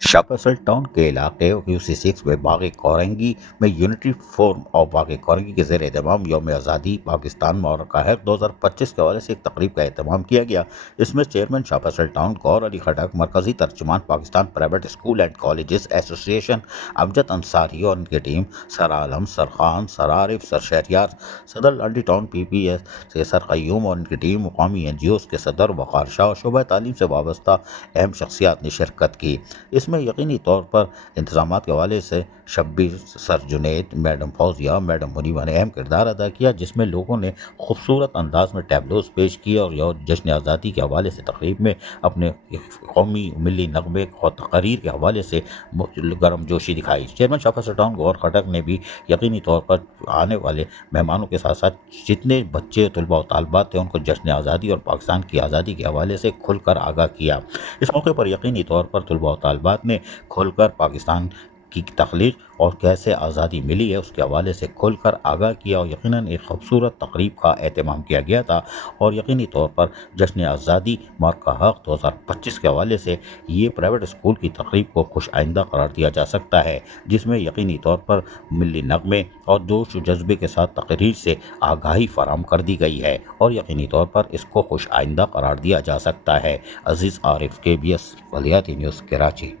شاہ Faisal town کے علاقے QC6 میں باغ کورنگی میں یونٹی فورم آف باغ کورنگی کے زیر اہتمام یوم آزادی پاکستان معرکہ ہے 2025 کے حوالے سے ایک تقریب کا اہتمام کیا گیا۔ اس میں چیئرمین شاہ فیصل ٹاؤن گور علی خٹک، مرکزی ترجمان Pakistan private school and colleges ایسوسی ایشن امجد انصاری اور ان کی ٹیم، سر عالم، سر خان، سر عارف، سر شہریار، صدر لانڈی ٹاؤن PPS سے سر قیوم اور ان کی ٹیم، مقامی NGOs کے صدر وقار شاہ اور شعبہ تعلیم سے وابستہ اہم شخصیات نے شرکت کی۔ اس میں یقینی طور پر انتظامات کے حوالے سے شبیر، سر جنید، میڈم فوزیہ، میڈم منیبہ نے اہم کردار ادا کیا، جس میں لوگوں نے خوبصورت انداز میں ٹیبلوز پیش کیے اور جشن آزادی کے حوالے سے تقریب میں اپنے قومی ملی نغمے اور تقاریر کے حوالے سے گرم جوشی دکھائی۔ چیئرمین شاہ فیصل ٹاؤن گور خٹک نے بھی یقینی طور پر آنے والے مہمانوں کے ساتھ ساتھ جتنے بچے، طلباء و طالبات تھے ان کو جشن آزادی اور پاکستان کی آزادی کے حوالے سے کھل کر آگاہ کیا۔ اس موقع پر یقینی طور پر طلباء و طالبات نے کھل کر پاکستان کی تخلیق اور کیسے آزادی ملی ہے اس کے حوالے سے کھل کر آگاہ کیا، اور یقیناً ایک خوبصورت تقریب کا اہتمام کیا گیا تھا۔ اور یقینی طور پر جشن آزادی مارکہ حق 2025 کے حوالے سے یہ پرائیویٹ اسکول کی تقریب کو خوش آئندہ قرار دیا جا سکتا ہے، جس میں یقینی طور پر ملی نغمے اور جوش و جذبے کے ساتھ تقریر سے آگاہی فراہم کر دی گئی ہے، اور یقینی طور پر اس کو خوش آئندہ قرار دیا جا سکتا ہے۔ عزیز عارف، KBS بلیاتی نیوز، کراچی۔